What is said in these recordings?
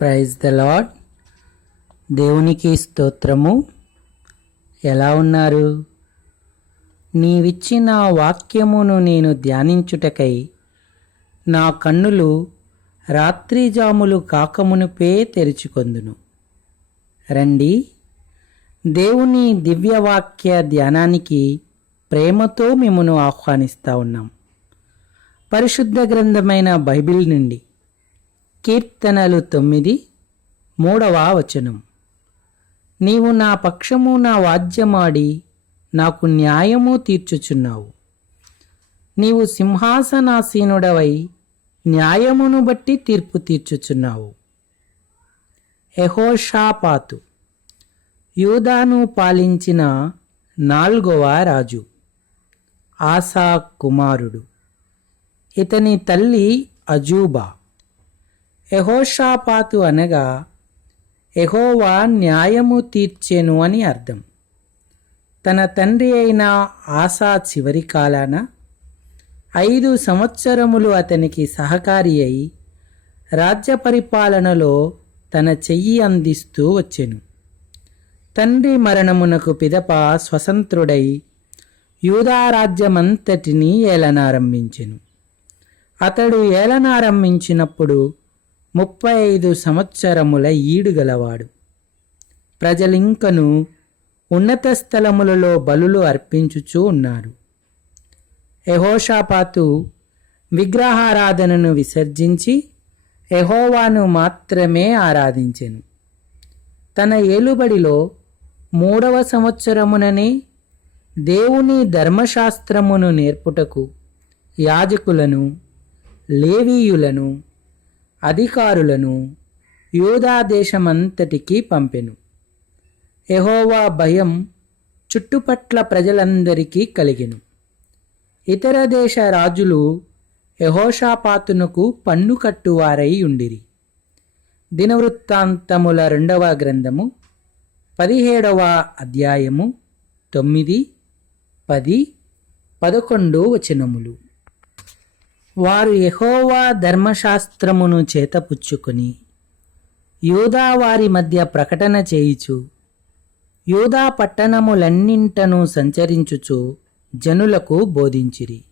Praise the lord దేవునికి స్తోత్రము. ఎలా ఉన్నారు? నీవిచ్చిన వాక్యమును నేను ధ్యానించుటకై నా కన్నులు రాత్రిజాములు కాకమునుపే తెరుచుకొందును. రండి. దేవుని దివ్యవాక్య ధ్యానానికి ప్రేమతో మిమ్మను ఆహ్వానిస్తా ఉన్నాం. పరిశుద్ధ గ్రంథమైన బైబిల్ నుండి కీర్తనలు తొమ్మిది మూడవ వచనం. నీవు నా పక్షము నా వాద్యమాడి నాకు న్యాయము తీర్చుచున్నావు. నీవు సింహాసనాసీనుడవై న్యాయమును బట్టి తీర్పు తీర్చుచున్నావు. ఎహోషాపాతు యూదాను పాలించిన నాల్గవ రాజు. ఆసా కుమారుడు. ఇతని తల్లి అజూబా. ఎహోషాపాతు అనగా ఎహోవా న్యాయము తీర్చెను అని అర్థం. తన తండ్రి అయిన ఆశా చివరి కాలాన ఐదు సంవత్సరములు అతనికి సహకారి అయి రాజ్య పరిపాలనలో తన చెయ్యి అందిస్తూ వచ్చెను. తండ్రి మరణమునకు పిదప స్వతంత్రుడై యూదారాజ్యమంతటినీ ఏలనారంభించెను. అతడు ఏలనారంభించినప్పుడు ముప్పై ఐదు సంవత్సరముల ఈడుగలవాడు ప్రజలింకను ఉన్నత స్థలములలో బలులు అర్పించుచూ ఉన్నారు. ఎహోషాపాతు విగ్రహారాధనను విసర్జించి ఎహోవాను మాత్రమే ఆరాధించెను. తన ఏలుబడిలో మూడవ సంవత్సరముననే దేవుని ధర్మశాస్త్రమును నేర్పుటకు యాజకులను లేవీయులను అధికారులను యూదాదేశమంతటికీ పంపెను. ఎహోవా భయం చుట్టుపట్ల ప్రజలందరికీ కలిగెను. ఇతర దేశ రాజులు యహోషాపాతునకు పన్ను కట్టువారై ఉండిరి. దినవృత్తాంతముల రెండవ గ్రంథము పదిహేడవ అధ్యాయము తొమ్మిది పది పదకొండు వచనములు. వారు యహోవా ధర్మశాస్త్రమును చేతపుచ్చుకొని యూదా వారి మధ్య ప్రకటన చేయుచు యూదా పట్టణములన్నింటను సంచరించుచు జనులకు బోధించిరి.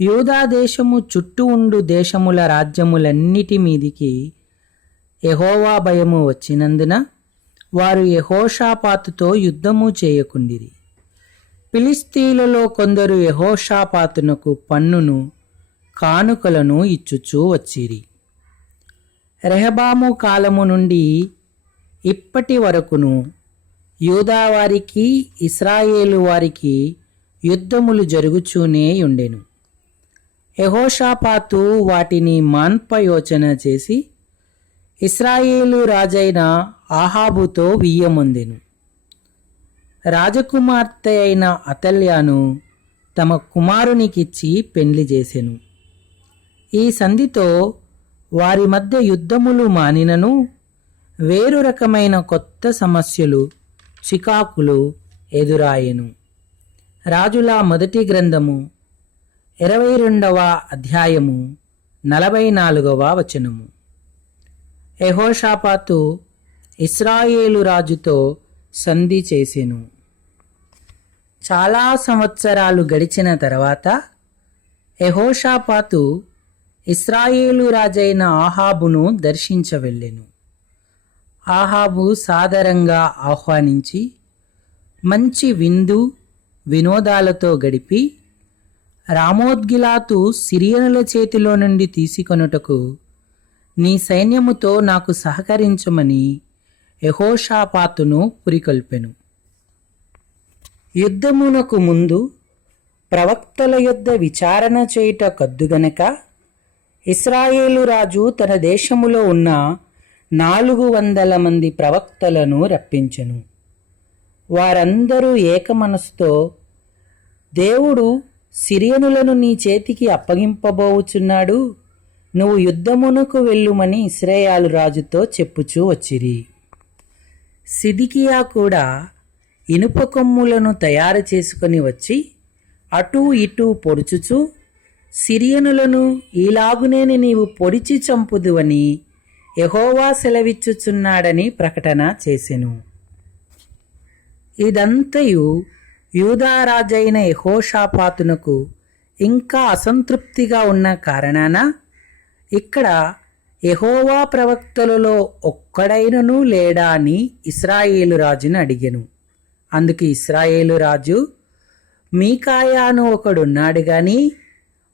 యూదా దేశము చుట్టూ ఉండు దేశముల రాజ్యములన్నిటి మీదికి యహోవా భయము వచ్చినందున వారు యహోషాపాతుతో యుద్ధము చేయకుండిరి. ఫిలిస్తీన్లలో కొందరు యహోషాపాతునకు పన్నును కానుకలను ఇచ్చుచూ వచ్చిరి. రెహబాము కాలము నుండి ఇప్పటి వరకును యూదా వారికి ఇస్రాయేలు వారికి యుద్ధములు జరుగుచూనే ఉండెను. యహోషాపాతు వాటిని మాన్పయోచన చేసి ఇస్రాయేలు రాజైన ఆహాబుతో వియ్యమొందెను. రాజకుమార్తె అయిన అతల్యాను తమ కుమారునికిచ్చి పెండ్లి చేసెను. ఈ సంధితో వారి మధ్య యుద్ధములు మానినను వేరు రకమైన కొత్త సమస్యలు చికాకులు ఎదురాయెను. రాజుల మొదటి గ్రంథము ఇరవై రెండవ అధ్యాయము నలభై నాలుగవ వచనము. ఎహోషాపాతు ఇస్రాయేలు రాజుతో సంధి చేసెను. చాలా సంవత్సరాలు గడిచిన తర్వాత ఎహోషాపాతు ఇస్రాయేలు రాజైన ఆహాబును దర్శించవెళ్ళెను ఆహాబు సాదరంగా ఆహ్వానించి మంచి విందు వినోదాలతో గడిపి రామోద్గిలాతు సిరియనుల చేతిలో నుండి తీసుకొనుటకు నీ సైన్యముతో నాకు సహకరించమని యహోషాపాతును పురికొల్పెను. యుద్ధమునకు ముందు ప్రవక్తల యొద్ద విచారణ చేయుట కద్దుగనక ఇస్రాయేలు రాజు తన దేశములో ఉన్న నాలుగు వందల మంది ప్రవక్తలను రప్పించెను. వారందరూ ఏకమనసుతో దేవుడు సిరియనులను నీ చేతికి అప్పగింపబోవుచున్నాడు నువ్వు యుద్ధమునకు వెళ్ళుమని ఇస్రాయాలు రాజుతో చెప్పుచూ వచ్చిరి. సిదికియా కూడా ఇనుప కొమ్ములను తయారు చేసుకొని వచ్చి అటూ ఇటూ పొడుచుచూ సిరియనులను ఈలాగునేని నీవు పొడిచి చంపుదువని యహోవా సెలవిచ్చుచున్నాడని ప్రకటన చేసెను. ఇదంతయు యూదారాజైన యహోషాపాతునకు ఇంకా అసంతృప్తిగా ఉన్న కారణాన ఇక్కడ యహోవా ప్రవక్తలలో ఒక్కడైనను లేడా అని ఇస్రాయేలు రాజును అడిగెను. అందుకు ఇస్రాయేలు రాజు మీకాయాను ఒకడున్నాడు గాని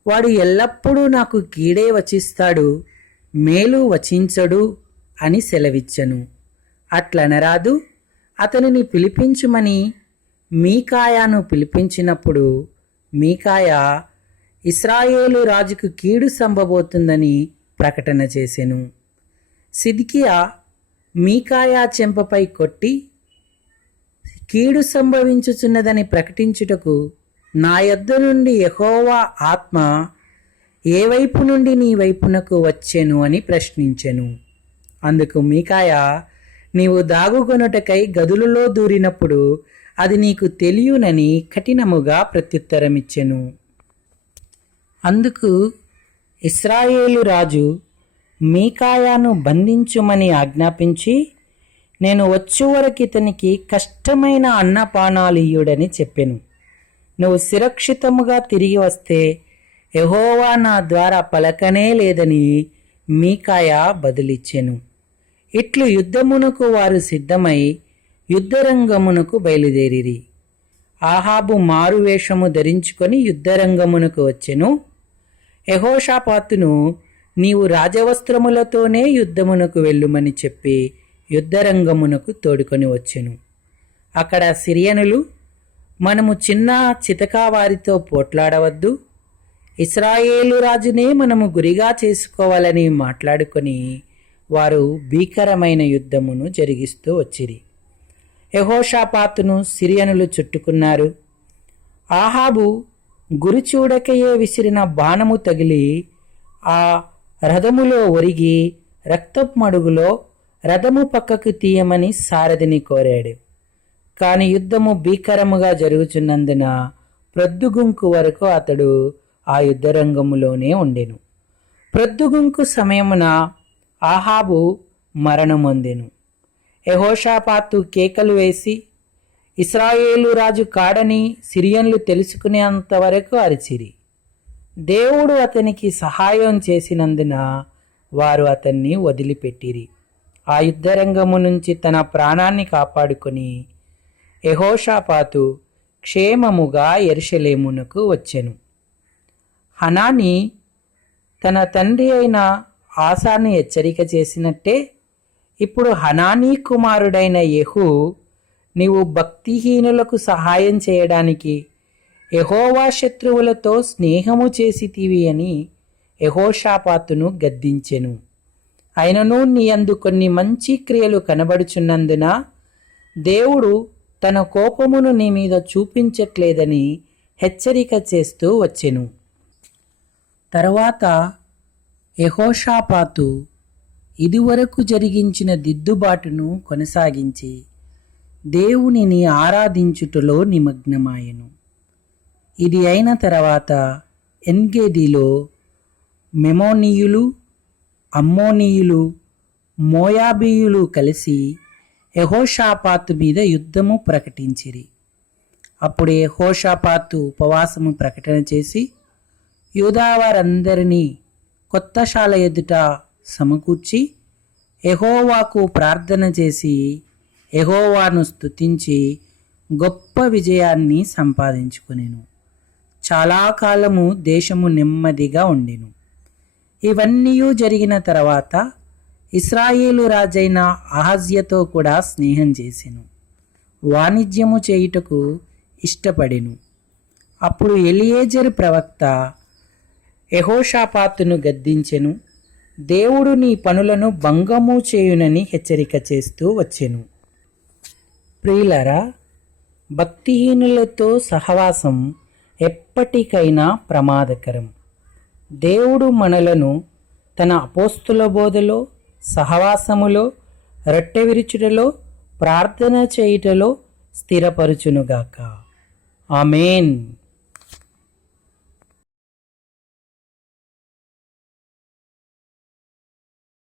వాడు ఎల్లప్పుడూ నాకు కీడే వచిస్తాడు మేలు వచించడు అని సెలవిచ్చను. అట్లనరాదు అతనిని పిలిపించుమని మీకాయాను పిలిపించినప్పుడు మీకాయ ఇస్రాయేలు రాజుకు కీడు సంభబోతుందని ప్రకటన చేసెను. సిద్కియా మీకాయా చెంపపై కొట్టి కీడు సంభవించుచున్నదని ప్రకటించుటకు నా యొద్ద నుండి యహోవా ఆత్మ ఏ వైపు నుండి నీ వైపునకు వచ్చెను అని ప్రశ్నించెను. అందుకు మీకాయ నీవు దాగుకొనుటకై గదులలో దూరినప్పుడు అది నీకు తెలియనని కఠినముగా ప్రత్యుత్తరమిచ్చెను. అందుకు ఇస్రాయేలు రాజు మీకాయాను బంధించుమని ఆజ్ఞాపించి నేను వచ్చే వరకు ఇతనికి కష్టమైన అన్నపానాలు ఇయ్యుడని చెప్పెను. నువ్వు సురక్షితముగా తిరిగి వస్తే యహోవా నా ద్వారా పలకనే లేదని మీకాయ బదిలిచ్చెను. ఇట్లు యుద్ధమునకు వారు సిద్ధమై యుద్ధరంగమునకు బయలుదేరిరి. ఆహాబు మారువేషము ధరించుకొని యుద్ధరంగమునకు వచ్చెను. యహోషాపాతును నీవు రాజవస్త్రములతోనే యుద్ధమునకు వెళ్ళుమని చెప్పి యుద్ధరంగమునకు తోడుకొని వచ్చెను. అక్కడ సిరియనులు మనము చిన్న చితకా వారితో పోట్లాడవద్దు. ఇస్రాయేలు రాజునే మనము గురిగా చేసుకోవాలని మాట్లాడుకొని వారు భీకరమైన యుద్ధమును జరిగిస్తూ వచ్చిరి. యహోషాపాతును సిరియనులు చుట్టుకున్నారు. ఆహాబు గురి చూడకయే విసిరిన బాణము తగిలి ఆ రథములో ఒరిగి రక్తపు మడుగులో రథము పక్కకు తీయమని సారథిని కోరాడు. కాని యుద్ధము భీకరముగా జరుగుచున్నందున ప్రొద్దుగుంకు వరకు అతడు ఆ యుద్ధరంగములోనే ఉండెను. ప్రొద్దుగుంకు సమయమున ఆహాబు మరణమొందెను. యహోషాపాతు కేకలు వేసి ఇస్రాయేలు రాజు కాడని సిరియన్లు తెలుసుకునేంత వరకు అరిచిరి. దేవుడు అతనికి సహాయం చేసినందున వారు అతన్ని వదిలిపెట్టిరి. ఆ యుద్ధరంగము నుంచి తన ప్రాణాన్ని కాపాడుకొని యహోషాపాతు క్షేమముగా ఎరుషలేమునకు వచ్చెను. హనాని తన తండ్రి అయిన ఆసాన్ని హెచ్చరిక చేసినట్టే ఇప్పుడు హనానీ కుమారుడైన యహు నీవు భక్తిహీనులకు సహాయం చేయడానికి యహోవా శత్రువులతో స్నేహము చేసితివి అని యహోషాపాతును గద్దించెను. అయినను నీ అందు కొన్ని మంచి క్రియలు కనబడుచున్నందున దేవుడు తన కోపమును నీ మీద చూపించట్లేదని హెచ్చరిక చేస్తూ వచ్చెను. తర్వాత యహోషాపాతు ఇదివరకు జరిగించిన దిద్దుబాటును కొనసాగించి దేవునిని ఆరాధించుటలో నిమగ్నమాయెను. ఇది అయిన తర్వాత ఎన్గేదిలో మెమోనీయులు అమ్మోనీయులు మోయాబీయులు కలిసి యహోషాపాతు మీద యుద్ధము ప్రకటించిరి. అప్పుడు యహోషాపాతు ఉపవాసము ప్రకటన చేసి యూదావారందరినీ కొత్తశాల ఎదుట సమకూర్చి ఎహోవాకు ప్రార్థన చేసి ఎహోవాను స్తుతించి గొప్ప విజయాన్ని సంపాదించుకునేను. చాలా కాలము దేశము నెమ్మదిగా ఉండెను. ఇవన్నీ జరిగిన తర్వాత ఇస్రాయేలు రాజైన అహజ్యతో కూడా స్నేహం చేసెను. వాణిజ్యము చేయుటకు ఇష్టపడెను. అప్పుడు ఎలియేజర్ ప్రవక్త యహోషాపాతును గద్దించెను. దేవుడు నీ పనులను భంగము చేయునని హెచ్చరిక చేస్తూ వచ్చెను. ప్రియులరా భక్తిహీనులతో సహవాసం ఎప్పటికైనా ప్రమాదకరం. దేవుడు మనలను తన అపోస్తుల బోధలో సహవాసములో రొట్టె విరుచుటలో ప్రార్థన చేయుటలో స్థిరపరుచునుగాక. ఆమెన్.